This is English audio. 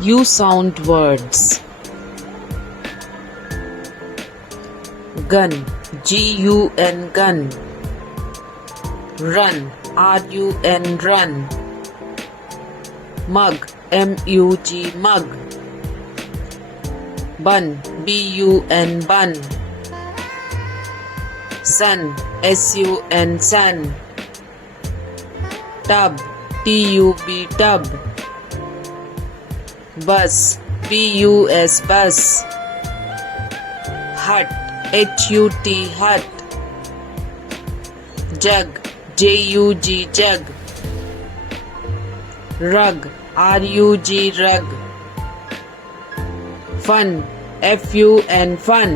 You sound words. Gun, G-U-N, gun. Run, R-U-N, run. Mug, M-U-G, mug. Bun, B-U-N, bun. Sun, S-U-N, sun. Tub, T-U-B, tub. Bus, B-U-S, bus. Hut, H-U-T, hut. Jug, J-U-G, jug. Rug, R-U-G, rug. Fun, F-U-N, fun.